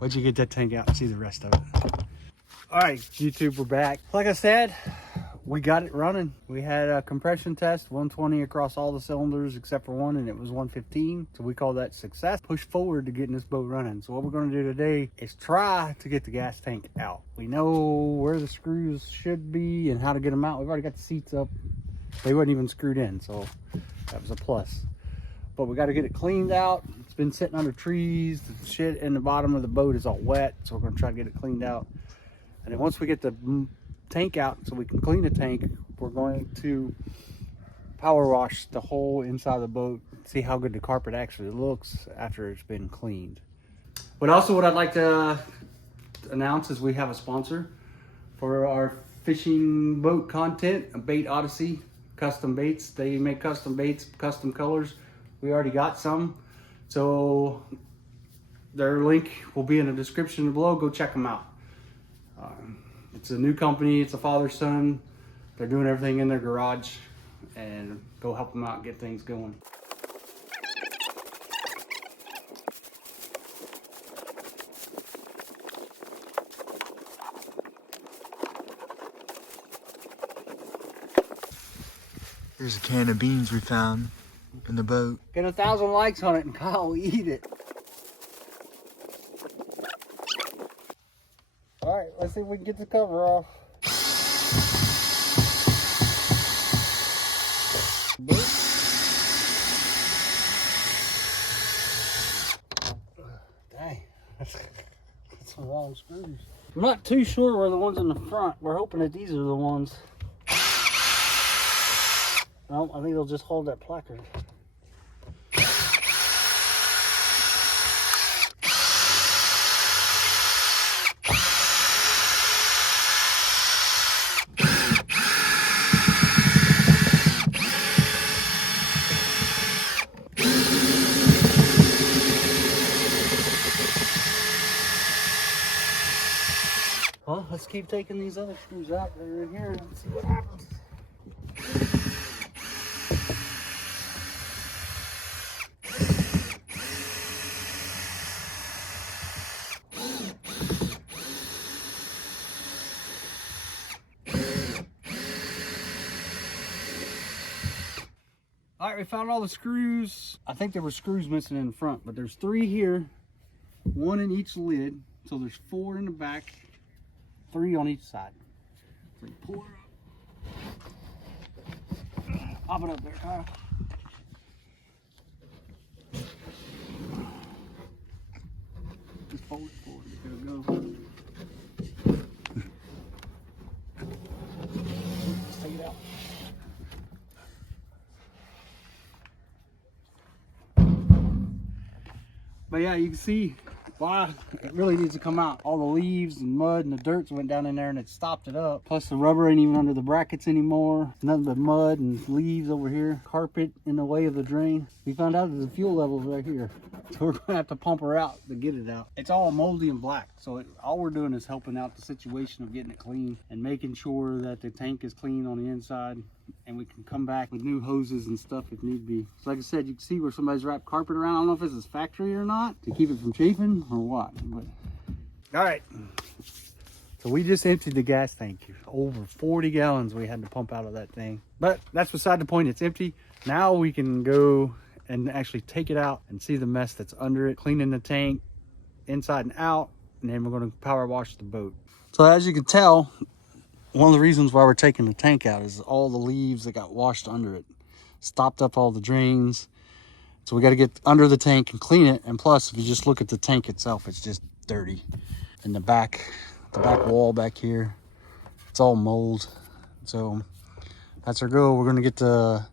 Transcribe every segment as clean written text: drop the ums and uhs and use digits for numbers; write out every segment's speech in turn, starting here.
Once you get that tank out and see the rest of it. All right, YouTube, we're back. Like I said, we got it running. We had a compression test, 120 across all the cylinders except for one, and it was 115. So we call that success. Push forward to getting this boat running. So what we're going to do today is try to get the gas tank out. We know where the screws should be and how to get them out. We've already got the seats up. They weren't even screwed in, so that was a plus. But we got to get it cleaned out. It's been sitting under trees. The shit in the bottom of the boat is all wet, so we're going to try to get it cleaned out. And then once we get the tank out so we can clean the tank, we're going to power wash the whole inside of the boat, see how good the carpet actually looks after it's been cleaned. But also what I'd like to announce is we have a sponsor for our fishing boat content, Bait Odyssey custom baits. They make custom baits, custom colors. We already got some, so their link will be in the description below. Go check them out. It's a new company. It's a father-son. They're doing everything in their garage, and go help them out and get things going. Here's a can of beans we found in the boat. Get 1,000 likes on it and Kyle will eat it. All right, let's see if we can get the cover off. Dang, that's some long screws. I'm not too sure where the ones in the front. We're hoping that these are the ones. No, I think they'll just hold that placard. Well, let's keep taking these other screws out that are in here and see what happens. All right, we found all the screws. I think there were screws missing in the front, but there's 3 here, 1 in each lid. So there's 4 in the back, 3 on each side. So you pull it up. Pop it up there, Kyle. Just fold it forward. There we go. Let's take it out. But yeah, you can see why it really needs to come out. All the leaves and mud and the dirt went down in there and it stopped it up. Plus the rubber ain't even under the brackets anymore. Nothing but mud and leaves over here. Carpet in the way of the drain. We found out that the fuel level's right here. So we're gonna have to pump her out to get it out. It's all moldy and black. So all we're doing is helping out the situation of getting it clean and making sure that the tank is clean on the inside, and we can come back with new hoses and stuff if need be. So like I said, you can see where somebody's wrapped carpet around. I don't know if this is factory or not to keep it from chafing or what. But all right, so we just emptied the gas tank. Over 40 gallons we had to pump out of that thing. But that's beside the point. It's empty. Now we can go and actually take it out and see the mess that's under it, cleaning the tank inside and out, and then we're going to power wash the boat. So as you can tell, one of the reasons why we're taking the tank out is all the leaves that got washed under it stopped up all the drains. So we got to get under the tank and clean it. And plus, if you just look at the tank itself, it's just dirty. And the back wall back here, it's all mold. So that's our goal. We're going to get the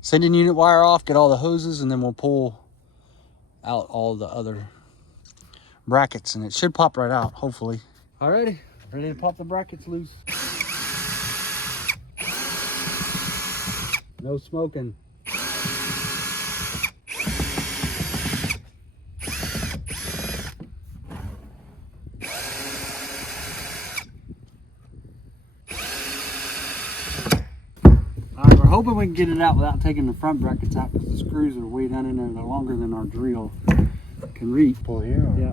sending unit wire off, get all the hoses, and then we'll pull out all the other brackets, and it should pop right out, hopefully. Alrighty, ready to pop the brackets loose. No smoking. We're hoping we can get it out without taking the front brackets out, because the screws are way down in there. They're longer than our drill can reach. Pull here? Or? Yeah.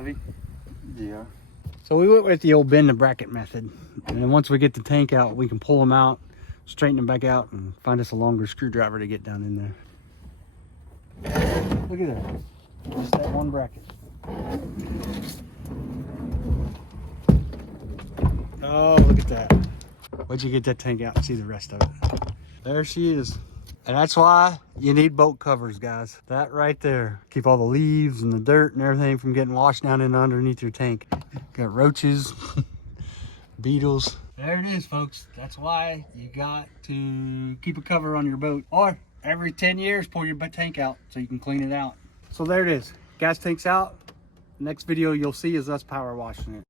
Heavy? Yeah. So we went with the old bend the bracket method. And then once we get the tank out, we can pull them out, straighten them back out, and find us a longer screwdriver to get down in there. Look at that. Just that one bracket. Oh, look at that. Why'd you get that tank out and see the rest of it? There she is. And that's why you need boat covers, guys. That right there. Keep all the leaves and the dirt and everything from getting washed down in underneath your tank. Got roaches, beetles. There it is, folks. That's why you got to keep a cover on your boat. Or every 10 years, pull your tank out so you can clean it out. So there it is. Gas tank's out. Next video you'll see is us power washing it.